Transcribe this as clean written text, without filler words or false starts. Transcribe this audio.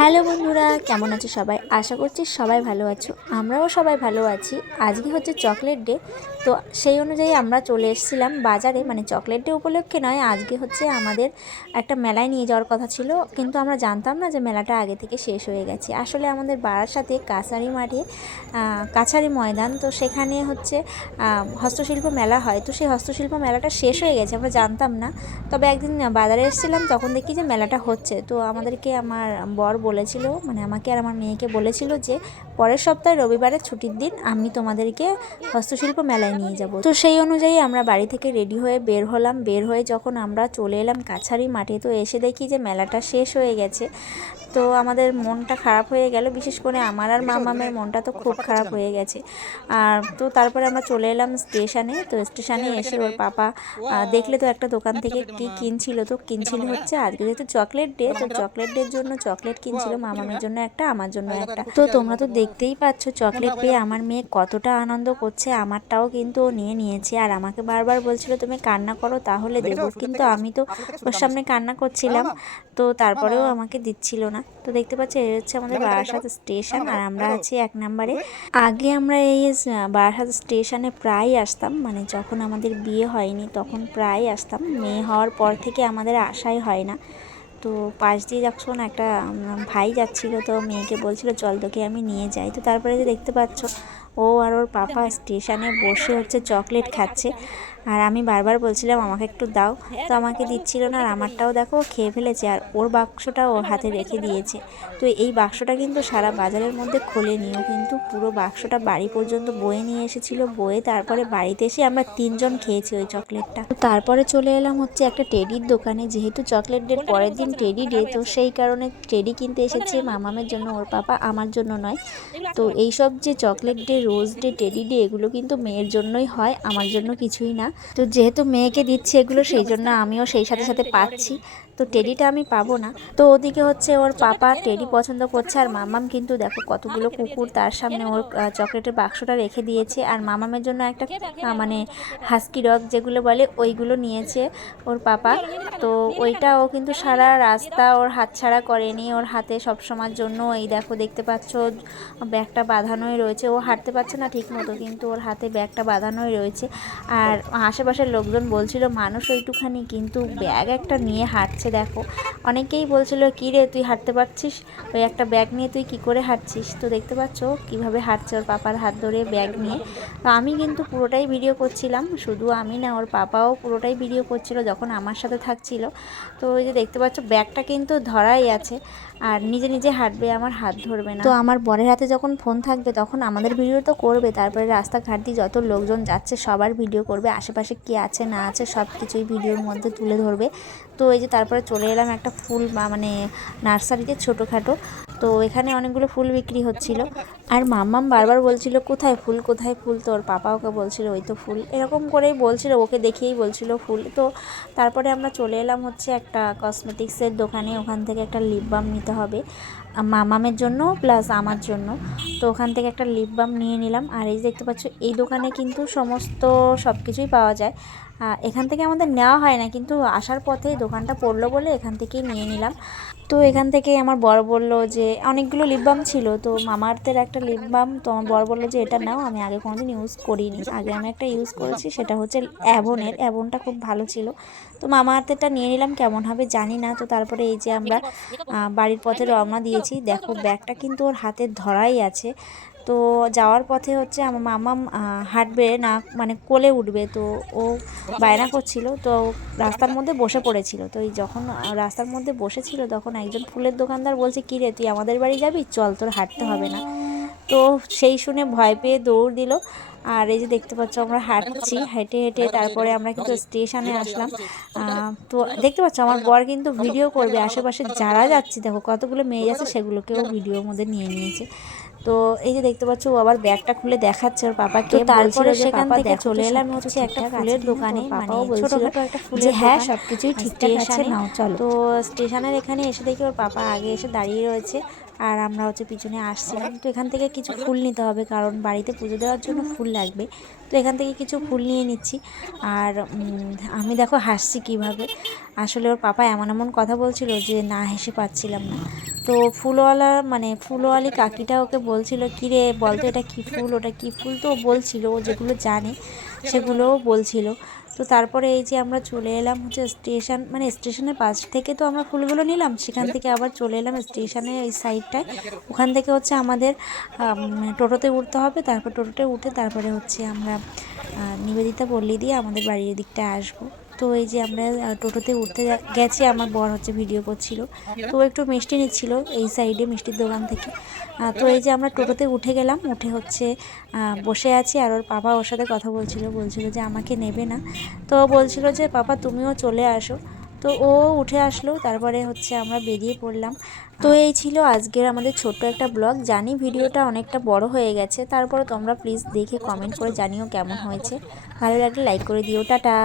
Hello বন্ধুরা, কেমন আছো সবাই? আশা করছি সবাই ভালো আছো। আমরাও সবাই ভালো আছি। আজকে হচ্ছে চকলেট ডে, তো সেই অনুযায়ী আমরা চলে এসেছিলাম বাজারে। মানে চকলেট ডে উপলক্ষে নয়, আজকে হচ্ছে আমাদের একটা মেলায় নিয়ে যাওয়ার কথা ছিল, কিন্তু আমরা জানতাম না যে মেলাটা আগে থেকে শেষ হয়ে গেছে। আসলে আমাদের বাড়ার সাথে কাছারি মাঠে কাছারি ময়দান, তো সেখানে হচ্ছে হস্তশিল্প মেলা হয়। তো সেই হস্তশিল্প মেলাটা শেষ হয়ে গেছে, আমরা জানতাম না। তবে একদিন বাজারে এসেছিলাম, তখন দেখি যে মেলাটা হচ্ছে। তো আমাদেরকে আমার বর বলেছিল, মানে আমাকে আর আমার মেয়েকে বলেছিল যে পরের সপ্তাহে রবিবারের ছুটির দিন আমি তোমাদেরকে হস্তশিল্প মেলায় নিয়ে যাব। তো সেই অনুযায়ী আমরা বাড়ি থেকে রেডি হয়ে বের হলাম। বের হয়ে যখন আমরা চলে এলাম কাছারি মাঠে, তো এসে দেখি যে মেলাটা শেষ হয়ে গেছে। তো আমাদের মনটা খারাপ হয়ে গেল, বিশেষ করে আমার আর মামামের মনটা তো খুব খারাপ হয়ে গেছে। আর তো তারপরে আমরা চলে এলাম স্টেশনে। তো স্টেশনে এসে ওর পাপা দেখলে তো একটা দোকান থেকে কি কিনছিল, তো কিনছিল হচ্ছে আজকে যেহেতু চকলেট ডে, তো চকলেট ডের জন্য চকলেট কিনছিল, মামামের জন্য একটা, আমার জন্য একটা। তো তোমরা তো দেখতেই পাচ্ছ চকলেট পেয়ে আমার মেয়ে কতটা আনন্দ করছে। আমারটাও কিন্তু ও নিয়ে নিয়েছে, আর আমাকে বারবার বলছিল তুমি কান্না করো তাহলে দেবো, কিন্তু আমি তো ওর সামনে কান্না করছিলাম, তো তারপরেও আমাকে দিচ্ছিল না। তো দেখতে পাচ্ছি এই হচ্ছে আমাদের বারাসাত স্টেশন, আর আমরা আছি 1 নম্বরে। আগে আমরা এই বারাসাত স্টেশনে প্রায় আসতাম, মানে যখন আমাদের বিয়ে হয়নি তখন প্রায় আসতাম। মেয়ে হওয়ার পর থেকে আমাদের আসাই হয় না। তো পাশ দিয়ে যখন একটা ভাই যাচ্ছিল, তো মেয়েকে বলছিল চল তোকে আমি নিয়ে যাই। তো তারপরে যে দেখতে পাচ্ছ ও আর ওর পাপা স্টেশনে বসে হচ্ছে চকলেট খাচ্ছে, আর আমি বারবার বলছিলাম আমাকে একটু দাও, তো আমাকে দিচ্ছিল না। আর আমারটাও দেখো খেয়ে ফেলেছে, আর ওর বাক্সটা ওর হাতে রেখে দিয়েছে। তো এই বাক্সটা কিন্তু সারা বাজারের মধ্যে খোলেনি, ও কিন্তু পুরো বাক্সটা বাড়ি পর্যন্ত বয়ে নিয়ে এসেছিলো। বয়ে তারপরে বাড়িতে এসে আমরা 3 জন খেয়েছি ওই চকলেটটা। তারপরে চলে এলাম হচ্ছে একটা টেডির দোকানে, যেহেতু চকলেট ডের পরের দিন টেডি ডে, তো সেই কারণে টেডি কিনতে এসেছে মামামের জন্য, ওর পাপা, আমার জন্য নয়। তো এইসব যে chocolate day, rose day, teddy day, এগুলো কিন্তু মেয়ের জন্যই হয়, আমার জন্য কিছুই না। তো যেহেতু মেয়েকে দিচ্ছে এগুলো, সেই জন্য আমিও সেই সাথে সাথে পাচ্ছি। তো টেডিটা আমি পাবো না। তো ওদিকে হচ্ছে ওর পাপা টেডি পছন্দ করছে, আর মামাম কিন্তু দেখো কতগুলো কুকুর তার সামনে ওর চকলেটের বাক্সটা রেখে দিয়েছে। আর মামামের জন্য একটা মানে হাস্কি ডগ যেগুলো বলে, ওইগুলো নিয়েছে ওর পাপা। তো ওইটা ও কিন্তু সারা রাস্তা ওর হাতছাড়া করেনি, ওর হাতে সব সময়ের জন্য। এই দেখো দেখতে পাচ্ছ ব্যাগটা বাঁধানোই রয়েছে, ও হাঁটতে পারছে না ঠিক মতো, কিন্তু ওর হাতে ব্যাগটা বাঁধানোই রয়েছে। আর আশেপাশের লোকজন বলছিল মানুষ ওইটুখানি, কিন্তু ব্যাগ একটা নিয়ে হাঁটছে দেখো। অনেকেই বলছিল কী রে তুই হাঁটতে পারছিস, ওই একটা ব্যাগ নিয়ে তুই কি করে হাঁটছিস। তো দেখতে পাচ্ছ কীভাবে হাঁটছে ওর পাপার হাত ধরে ব্যাগ নিয়ে। তো আমি কিন্তু পুরোটাই ভিডিও করছিলাম, শুধু আমি না, ওর পাপাও পুরোটাই ভিডিও করছিল যখন আমার সাথে থাকছিল। তো ওই যে দেখতে পাচ্ছ ব্যাগটা কিন্তু ধরাই আছে, আর নিজে নিজে হাঁটবে, আমার হাত ধরবে না। তো আমার বরের হাতে যখন ফোন থাকবে তখন আমাদের ভিডিও তো করবে, তারপরে রাস্তাঘাট দিয়ে যত লোকজন যাচ্ছে সবার ভিডিও করবে, আশেপাশে কী আছে না আছে সব কিছুই ভিডিওর মধ্যে তুলে ধরবে। তো এই যে তারপরে চলে এলাম একটা ফুল মানে নার্সারিতে ছোটোখাটো। তো এখানে অনেকগুলো ফুল বিক্রি হচ্ছিল, আর মাম্মাম বারবার বলছিল কোথায় ফুল কোথায় ফুল, তো ওর পাপা ওকে বলছিল ওই তো ফুল, এরকম করেই বলছিল, ওকে দেখেই বলছিল ফুল। তো তারপরে আমরা চলে এলাম হচ্ছে একটা কসমেটিক্সের দোকানে, ওখান থেকে একটা লিপ বাম নিতে হবে মামামের জন্য প্লাস আমার জন্য। তো ওখান থেকে একটা লিপ বাম নিয়ে নিলাম। আর এই দেখতে পাচ্ছ এই দোকানে কিন্তু সমস্ত সব কিছুই পাওয়া যায়। এখান থেকে আমাদের নেওয়া হয় না, কিন্তু আসার পথে দোকানটা পড়লো বলে এখান থেকেই নিয়ে নিলাম। তো এখান থেকে আমার বর বলল যে অনেকগুলো লিপ বাম ছিল, তো মামাআর্থের একটা লিপ বাম, তো আমার বর বললো যে এটা নাও, আমি আগে কোনোদিন ইউজ করিনি, আগে আমি একটা ইউজ করেছি, সেটা হচ্ছে অ্যাভনের, অ্যাভনটা খুব ভালো ছিল। তো মামাআর্থেরটা নিয়ে নিলাম, কেমন হবে জানি না। তো তারপরে এই যে আমরা বাড়ির পথে রওনা দিয়েছি, দেখো ব্যাগটা কিন্তু ওর হাতে ধরাই আছে। তো যাওয়ার পথে হচ্ছে আমার মামাম হাঁটবে না, মানে কোলে উঠবে, তো ও বায়না করছিল, তো রাস্তার মধ্যে বসে পড়েছিল। তো এই যখন রাস্তার মধ্যে বসেছিল তখন একজন ফুলের দোকানদার বলছে কী রে তুই আমাদের বাড়ি যাবি, চল তোর হাঁটতে হবে না। তো সেই শুনে ভয় পেয়ে দৌড় দিল। আর এই যে দেখতে পাচ্ছ আমরা হাঁটছি, হেঁটে হেঁটে তারপরে আমরা কিন্তু স্টেশনে আসলাম। তো দেখতে পাচ্ছ আমার বর কিন্তু ভিডিও করবে, আশেপাশে যারা যাচ্ছে দেখো কতগুলো মেয়ে যাচ্ছে, সেগুলোকেও ভিডিওর মধ্যে নিয়ে নিয়েছে। তো এই যে দেখতে পাচ্ছ ও আবার ব্যাগটা খুলে দেখাচ্ছে ওর পাপাকে, তারপরে সেখান থেকে চলে এলাম হচ্ছে একটা ফুলের দোকানে, মানে ছোটখাটো একটা ফুলের হ্যাঁ সবকিছুই ঠিকঠাক আছে নাও চলো। তো স্টেশনের এখানে এসে দেখি ওর পাপা আগে এসে দাঁড়িয়ে রয়েছে, আর আমরা হচ্ছে পিছনে আসছিলাম। তো এখান থেকে কিছু ফুল নিতে হবে, কারণ বাড়িতে পুজো দেওয়ার জন্য ফুল লাগবে। তো এখান থেকে কিছু ফুল নিয়ে নিচ্ছি। আর আমি দেখো হাসছি কিভাবে, আসলে ওর পাপা এমন এমন কথা বলছিল যে না হেসে পাচ্ছিলাম না। তো ফুলওয়ালা মানে ফুলওয়ালি কাকিটা ওকে বলছিল কী রে বলতো এটা কী ফুল ওটা কী ফুল, তো ও বলছিল, ও যেগুলো জানে সেগুলোও বলছিল। তো তারপরে এই যে আমরা চলে এলাম হচ্ছে স্টেশন, মানে স্টেশনের পাশ থেকে তো আমরা ফুলগুলো নিলাম, সেখান থেকে আবার চলে এলাম স্টেশনে এই সাইডটায়। ওখান থেকে হচ্ছে আমাদের টোটোতে উঠতে হবে, তারপর টোটোতে উঠে তারপরে হচ্ছে আমরা নিবেদিতা পল্লী দিয়ে আমাদের বাড়ির দিকটা আসবো। তো এই যে আমরা টোটোতে উঠতে গেছি, আমার বর হচ্ছে ভিডিও করছিল, তো একটু মিষ্টি নিচ্ছিল এই সাইডে মিষ্টির দোকান থেকে। তো এই যে আমরা টোটোতে উঠে গেলাম, উঠে হচ্ছে বসে আছি, আর ওর পাপা ওর সাথে কথা বলছিল যে আমাকে নেবে না, তো বলছিল যে পাপা তুমিও চলে আসো। তো ও উঠে আসলো, তারপরে হচ্ছে আমরা বেরিয়ে পড়লাম। তো এই ছিল আজকের আমাদের ছোট্ট একটা ব্লগ। জানি ভিডিওটা অনেকটা বড় হয়ে গেছে, তারপরে তোমরা প্লিজ দেখে কমেন্ট করে জানিও কেমন হয়েছে। ভালো লাগলে লাইক করে দিও। টাটা।